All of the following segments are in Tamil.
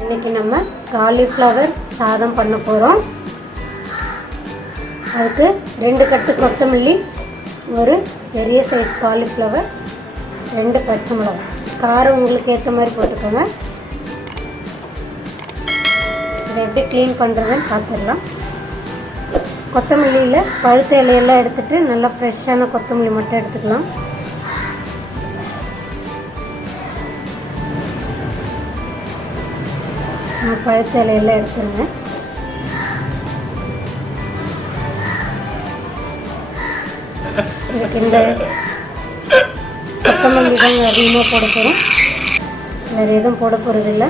இன்னைக்கு நம்ம காலிஃப்ளவர் சாதம் பண்ண போகிறோம். அதுக்கு 2 கட்டு கொத்தமல்லி, ஒரு பெரிய சைஸ் காலிஃப்ளவர், 2 பச்சை மிளகாய். காரம் உங்களுக்கு ஏற்ற மாதிரி போட்டுக்கோங்க. இதை எப்படி க்ளீன் பண்ணுறதுன்னு பார்த்துடலாம். கொத்தமல்லியில் பழுத்த இலையெல்லாம் எடுத்துகிட்டு நல்லா ஃப்ரெஷ்ஷான கொத்தமல்லி மட்டும் எடுத்துக்கலாம். பழுத்த இலையெல்லாம் எடுத்துருங்க. இதுக்கு இந்த கொத்தமல்லி தாங்க அதிகமாக போட போகிறோம், வேறு எதுவும் போட போகிறதில்லை.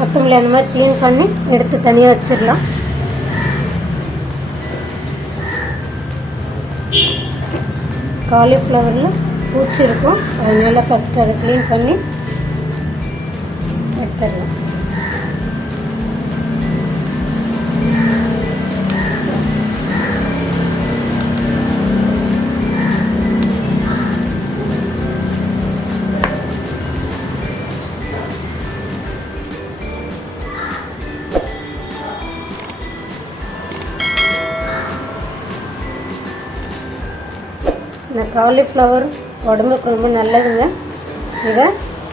கொத்தமல்லி அந்த மாதிரி க்ளீன் பண்ணி எடுத்து தனியாக வச்சிடலாம். காலிஃப்ளவரில் பூச்சி இருக்கும், அதனால் ஃபஸ்ட்டு அதை க்ளீன் பண்ணி எடுத்துடலாம். இந்த காலிஃப்ளவர் உடம்புக்கு ரொம்ப நல்லதுங்க. இதை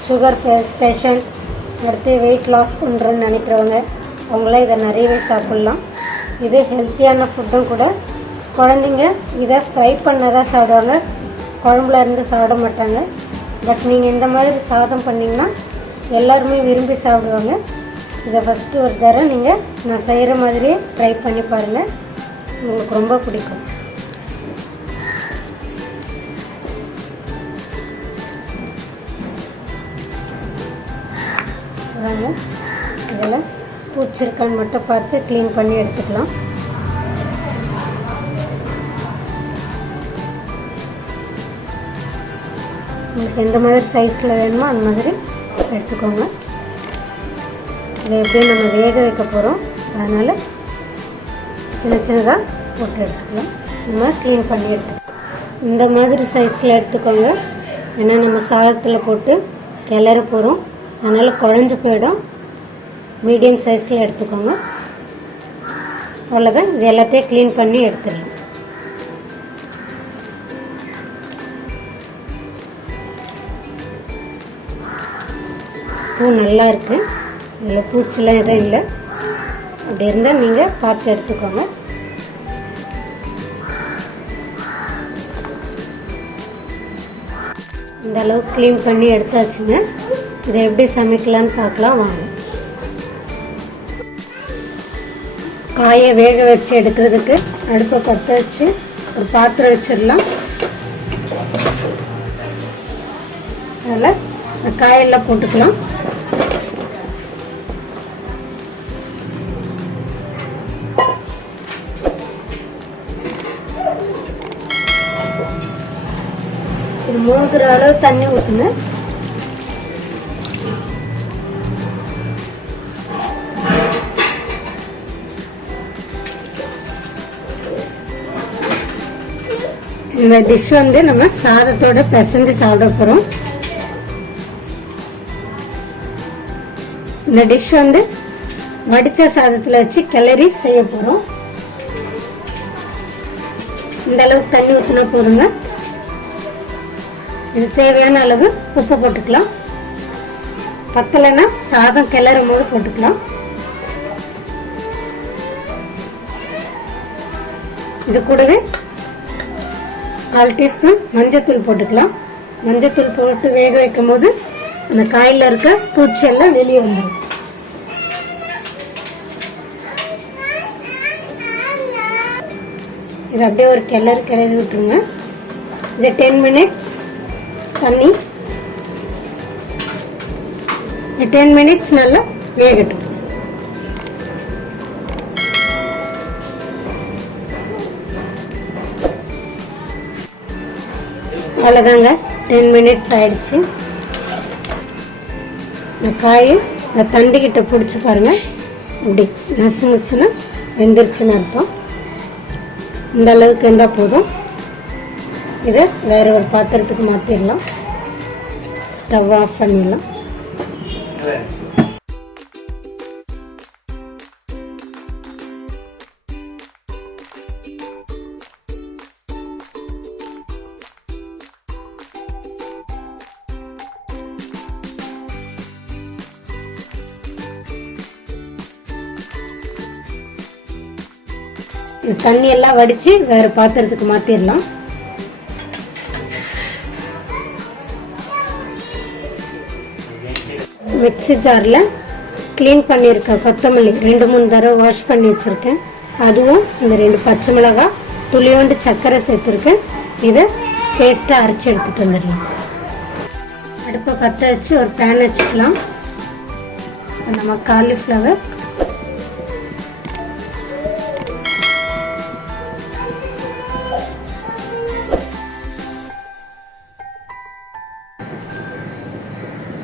சுகர் பேஷண்ட், அடுத்து வெயிட் லாஸ் பண்ணுறோன்னு நினைக்கிறவங்க அவங்களாம் இதை நிறையவே சாப்பிட்லாம். இது ஹெல்த்தியான ஃபுட்டும் கூட. குழந்தைங்க இதை ஃப்ரை பண்ணதான் சாப்பிடுவாங்க, குழம்புல இருந்து சாப்பிட மாட்டாங்க. பட் நீங்கள் இந்த மாதிரி சாதம் பண்ணிங்கன்னா எல்லாருமே விரும்பி சாப்பிடுவாங்க. இதை ஃபஸ்ட்டு ஒரு தடவை நீங்கள் நான் செய்கிற மாதிரியே ட்ரை பண்ணி பாருங்கள், உங்களுக்கு ரொம்ப பிடிக்கும். அதாங்க இதில் பூச்சி இருக்கான்னு மட்டும் பார்த்து க்ளீன் பண்ணி எடுத்துக்கலாம். உங்களுக்கு எந்த மாதிரி சைஸில் வேணுமோ அந்த மாதிரி எடுத்துக்கோங்க. இதை எப்படியும் நம்ம வேக வைக்க போகிறோம், அதனால் சின்ன சின்னதாக போட்டு எடுத்துக்கலாம். நம்ம க்ளீன் பண்ணி எடுத்துக்கலாம். இந்த மாதிரி சைஸில் எடுத்துக்கோங்க, ஏன்னா நம்ம சாதத்தில் போட்டு கிளற போகிறோம், அதனால் குழஞ்சி போயிடும். மீடியம் சைஸில் எடுத்துக்கோங்க. அவ்வளோதான், இது எல்லாத்தையும் க்ளீன் பண்ணி எடுத்துடலாம். பூ நல்லா இருக்குது, இதில் பூச்சிலாம் எதுவும் இல்லை. அப்படி இருந்தால் நீங்கள் பார்த்து எடுத்துக்கோங்க. இந்த அளவுக்கு க்ளீன் பண்ணி எடுத்தாச்சுங்க. இதை எப்படி சமைக்கலான்னு பார்க்கலாம் வாங்க. காயை வேக வச்சு எடுக்கிறதுக்கு அடுப்பை பற்ற வச்சு ஒரு பாத்திரம் வச்சிடலாம். அதில் காயெல்லாம் போட்டுக்கலாம். இது மூழ்கிற அளவு தண்ணி ஊற்றுங்க. இந்த டிஷ் வந்து நம்ம சாதத்தோட பிசைஞ்சு சாப்பிட போகிறோம். இந்த டிஷ் வந்து வடித்த சாதத்தில் வச்சு கிளறி செய்ய போகிறோம். இந்த அளவுக்கு தண்ணி ஊற்றினா போதுங்க. இது தேவையான அளவு உப்பு போட்டுக்கலாம். பத்தலைன்னா சாதம் கிளறும் போது போட்டுக்கலாம். இது கூடவே 1/4 டீஸ்பூன் மஞ்சத்தூள் போட்டுக்கலாம். மஞ்சத்தூள் போட்டு வேக வைக்கும் போது அந்த காயில் இருக்க பூச்செல்லாம் வெளியே வந்துடும். இது அப்படியே ஒரு கிளறி விட்டுருங்க. இது 10 மினிட்ஸ் தண்ணி, 10 மினிட்ஸ் நல்லா வேகட்டும். அவ்வளோதாங்க, 10 மினிட்ஸ் ஆயிடுச்சு. இந்த காய் இந்த தண்டுக்கிட்ட பிடிச்சி பாருங்கள், இப்படி நசுங்குச்சுன்னா வெந்துருச்சுன்னு அர்த்தம். இந்த அளவுக்கு இருந்தால் போதும். இதை வேறு ஒரு பாத்திரத்துக்கு மாற்றிடலாம். ஸ்டவ் ஆஃப் பண்ணிடலாம். தண்ணி எல்லாம் வடித்து வேறு பாத்திரத்துக்கு மாற்றிடலாம். மிக்ஸி ஜாரில் க்ளீன் பண்ணியிருக்க கொத்தமல்லி 2-3 தடவை வாஷ் பண்ணி வச்சுருக்கேன். அதுவும் இந்த 2 பச்சை மிளகாய், துளியோண்டு சர்க்கரை சேர்த்துருக்கேன். இதை பேஸ்ட்டாக அரைச்சி எடுத்துகிட்டு வந்துடலாம். அடுப்பை பற்ற வச்சு ஒரு பேன் வச்சுக்கலாம். நம்ம காலிஃப்ளவர்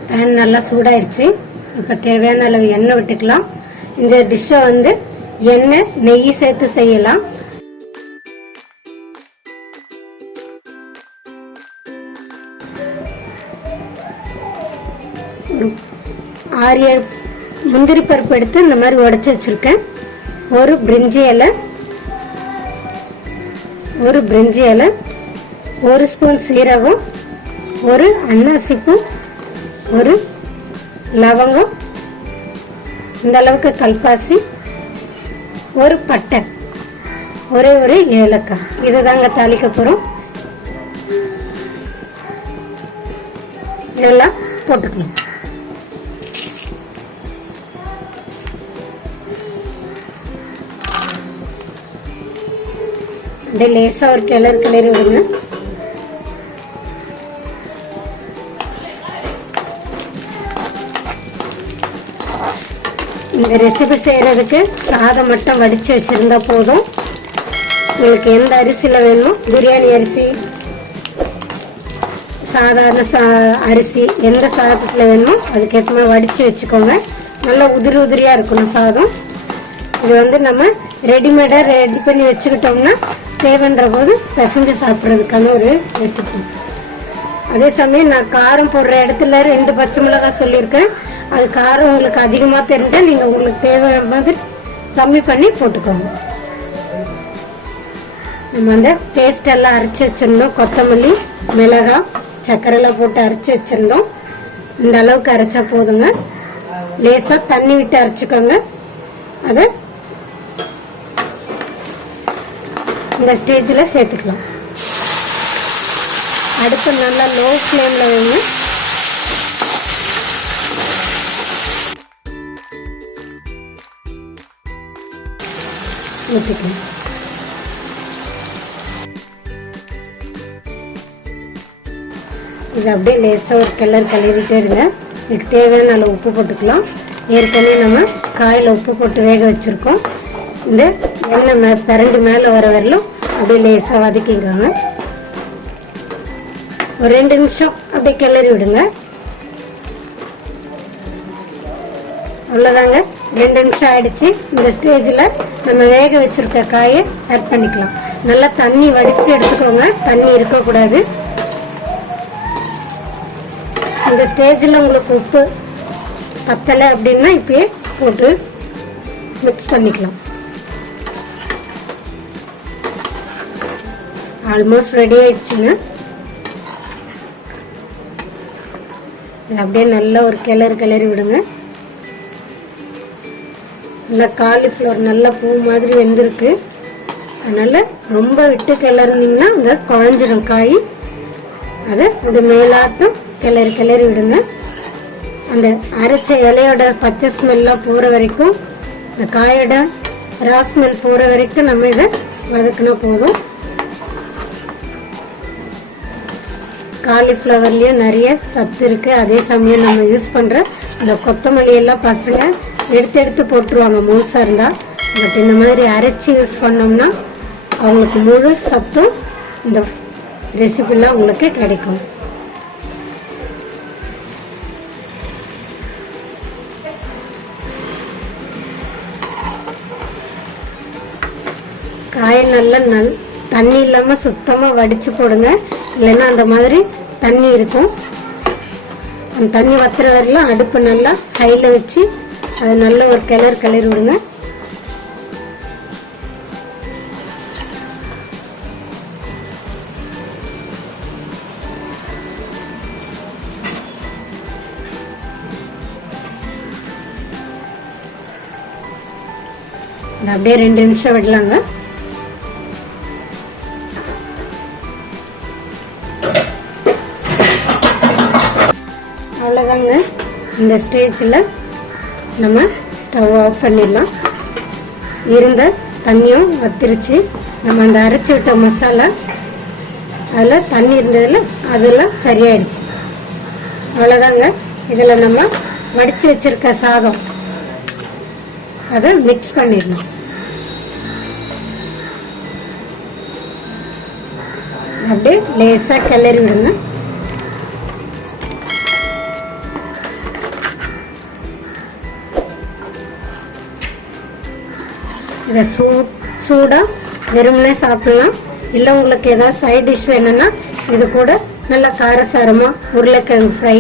பேன் நல்லா சூடாயிடுச்சு. இப்போ தேவையான அளவு எண்ணெய் விட்டுக்கலாம். இந்த டிஷ்ஷை வந்து எண்ணெய் நெய் சேர்த்து செய்யலாம். ஒரு 6-7 முந்திரி பருப்பு எடுத்து இந்த மாதிரி உடைச்சி வச்சுருக்கேன். ஒரு பிரிஞ்சி இலை, 1 ஸ்பூன் சீரகம், 1 அன்னாசிப்பூ, 1 லவங்கம், இந்த அளவுக்கு கல்பாசி, 1 பட்டை, ஒரு ஏலக்காய். இதை தாங்க தாளிக்க போகிறோம். இதெல்லாம் போட்டுக்கணும். அப்படியே லேசாக ஒரு கிளறி விடுங்க. இந்த ரெசிபி செய்கிறதுக்கு சாதம் மட்டும் வடித்து வச்சுருந்தா போதும். உங்களுக்கு எந்த அரிசியில் வேணும், பிரியாணி அரிசி, சாதாரண அரிசி, எந்த சாதத்தில் வேணுமோ அதுக்கேற்ற மாதிரி வடித்து வச்சுக்கோங்க. நல்லா உதிரியாக இருக்கணும் சாதம். இது வந்து நம்ம ரெடிமேடாக ரெடி பண்ணி வச்சுக்கிட்டோம்னா தேவைன்ற போது பிசைஞ்சு சாப்பிட்றதுக்கான ஒரு ரெசிபி. அதே சமயம் நான் காரம் போடுற இடத்துல 2 பச்சை மிளகாய் சொல்லியிருக்கேன். அது காரம் உங்களுக்கு அதிகமாக தெரிஞ்சால் நீங்கள் உங்களுக்கு தேவையான மாதிரி கம்மி பண்ணி போட்டுக்கோங்க. நம்ம அந்த பேஸ்ட் எல்லாம் அரைச்சி வச்சுருந்தோம். கொத்தமல்லி, மிளகாய், சர்க்கரைலாம் போட்டு அரைச்சி வச்சுருந்தோம். இந்த அளவுக்கு அரைச்சா போதுங்க. லேசாக தண்ணி விட்டு அரைச்சிக்கோங்க. அதை இந்த ஸ்டேஜில் சேர்த்துக்கலாம். அடுப்பு நல்லா லோ ஃப்ளேமில் வைங்க. ஊற்றிக்கலாம். இது அப்படியே லேசாக ஒரு கிளறிட்டே இருங்க. இதுக்கு தேவையான அளவு உப்பு போட்டுக்கலாம். ஏற்கனவே நம்ம காயில் உப்பு போட்டு வேக வச்சுருக்கோம். இந்த எண்ணெய் பிரண்டு மேலே வர வரலும் அப்படியே லேசாக வதக்கிக்கோங்க. ஒரு 2 நிமிஷம் அப்படியே கிளறி விடுங்க. அவ்வளோதாங்க, 2 நிமிஷம் ஆயிடுச்சு. இந்த ஸ்டேஜில் நம்ம வேக வச்சிருக்க காயை ஆட் பண்ணிக்கலாம். நல்லா தண்ணி வடித்து எடுத்துக்கோங்க, தண்ணி இருக்கக்கூடாது. இந்த ஸ்டேஜில் உங்களுக்கு உப்பு பத்தலை அப்படின்னா இப்பயே போட்டு மிக்ஸ் பண்ணிக்கலாம். ஆல்மோஸ்ட் ரெடி ஆயிடுச்சுங்க. அப்படியே நல்லா ஒரு கிளறி விடுங்க. நல்லா காலிஃப்ளவர் நல்லா பூ மாதிரி வெந்திருக்கு. அதனால ரொம்ப விட்டு கிளறினீங்கன்னா அந்த குழஞ்சிடும் காய். அதை அப்படி மேலாட்டம் கிளறி விடுங்க. அந்த அரைச்ச இலையோட பச்சை ஸ்மெல்லாம் போகிற வரைக்கும், இந்த காயோட ரா ஸ்மெல் போகிற வரைக்கும் நம்ம இதை வதக்கினா போதும். காலிஃப்ளவர்லேயே நிறைய சத்து இருக்குது. அதே சமயம் நம்ம யூஸ் பண்ணுற இந்த கொத்தமல்லி எல்லாம் பசங்க எடுத்து போட்டுருவாங்க முழுசாக இருந்தால். பட் இந்த மாதிரி அரைச்சி யூஸ் பண்ணோம்னா அவங்களுக்கு முழு சத்தும் இந்த ரெசிபிலாம் உங்களுக்கு கிடைக்கும். காயை நல்லா தண்ணி இல்லாமல் சுத்தமாக வடித்து போடுங்க. இல்லைன்னா அந்த மாதிரி தண்ணி இருக்கும். அந்த தண்ணி வத்துற வரையிலும் அடுப்பு நல்லா ஹையில் வச்சு அதை நல்ல ஒரு கிளறி விடுங்க. அப்படியே 2 நிமிஷம் விடலாங்க. அவ்வளோதாங்க. இந்த ஸ்டேஜில் நம்ம ஸ்டவ் ஆஃப் பண்ணிடலாம். இருந்த தண்ணியும் வத்திருச்சு. நம்ம அந்த அரைச்சி விட்ட மசாலா அதில் தண்ணி இருந்ததில் அதெல்லாம் சரியாயிடுச்சு. அவ்வளோதாங்க. இதில் நம்ம வடித்து வச்சிருக்க சாதம் அதை மிக்ஸ் பண்ணிடணும். அப்படியே லேசாக கிளறி விடுங்க. இதை சூடாக வெறுமனே சாப்பிடலாம். இல்லை உங்களுக்கு ஏதாவது சைட் டிஷ் வேணும்னா இது கூட நல்லா காரசாரமாக உருளைக்கிழங்கு ஃப்ரை,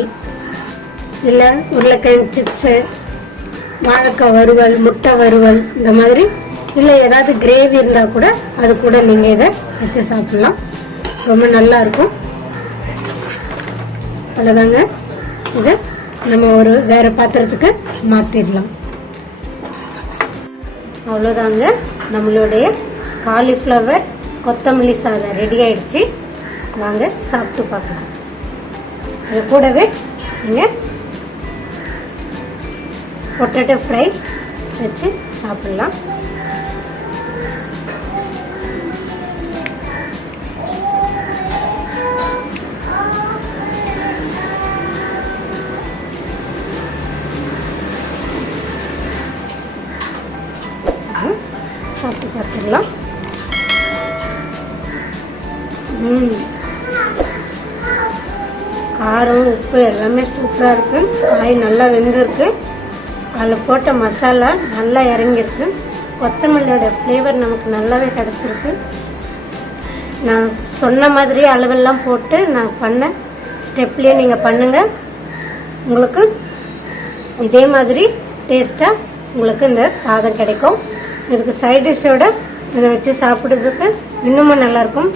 இல்லை உருளைக்கிழங்கு சிப்ஸு, வாழைக்காய் வறுவல், முட்டை வறுவல், இந்த மாதிரி இல்லை ஏதாவது கிரேவி இருந்தால் கூட அது கூட நீங்கள் இதை வச்சு சாப்பிட்லாம். ரொம்ப நல்லாயிருக்கும். அவ்வளோதாங்க. இதை நம்ம ஒரு வேறு பாத்திரத்துக்கு மாற்றிடலாம். அவ்வளோதாங்க. நம்மளுடைய காலிஃப்ளவர் கொத்தமல்லி சாதம் ரெடி ஆயிடுச்சு. வாங்க சாப்பிட்டு பார்க்கலாம். அது கூடவே நீங்கள் பொட்டேட்டோ ஃப்ரை வச்சு சாப்பிட்லாம். சாப்பிட்டு பார்த்துடலாம். காரம் உப்பு எல்லாமே சூப்பராக இருக்குது. காய் நல்லா வெந்திருக்கு. அதில் போட்ட மசாலா நல்லா இறங்கியிருக்கு. கொத்தமல்லியோட ஃப்ளேவர் நமக்கு நல்லாவே கிடச்சிருக்கு. நான் சொன்ன மாதிரி அளவெல்லாம் போட்டு நான் பண்ண ஸ்டெப்லேயே நீங்கள் பண்ணுங்கள். உங்களுக்கு இதே மாதிரி டேஸ்ட்டாக உங்களுக்கு இந்த சாதம் கிடைக்கும். இதுக்கு சைட் டிஷ்ஷோட இதை வச்சு சாப்பிட்றதுக்கு இன்னமும் நல்லாயிருக்கும்.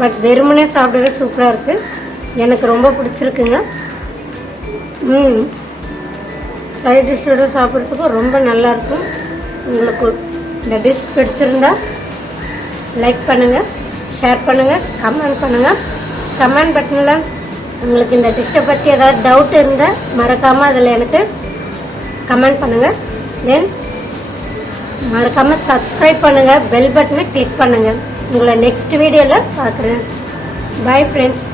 பட் வெறுமனே சாப்பிடவே சூப்பராக இருக்குது. எனக்கு ரொம்ப பிடிச்சிருக்குங்க. சைட் டிஷ்ஷோட சாப்பிட்றதுக்கும் ரொம்ப நல்லாயிருக்கும். உங்களுக்கு இந்த டிஷ் பிடிச்சிருந்தா லைக் பண்ணுங்கள், ஷேர் பண்ணுங்கள், கமெண்ட் பண்ணுங்கள். கமெண்ட் பட்டனில் உங்களுக்கு இந்த டிஷ்ஷை பற்றி ஏதாவது டவுட் இருந்தால் மறக்காமல் அதில் எனக்கு கமெண்ட் பண்ணுங்கள். தென் மறக்காமல் சப்ஸ்கிரைப் பண்ணுங்கள், பெல் பட்டனை கிளிக் பண்ணுங்கள். உங்களை நெக்ஸ்ட் வீடியோவில் பார்க்குறேன். Bye friends.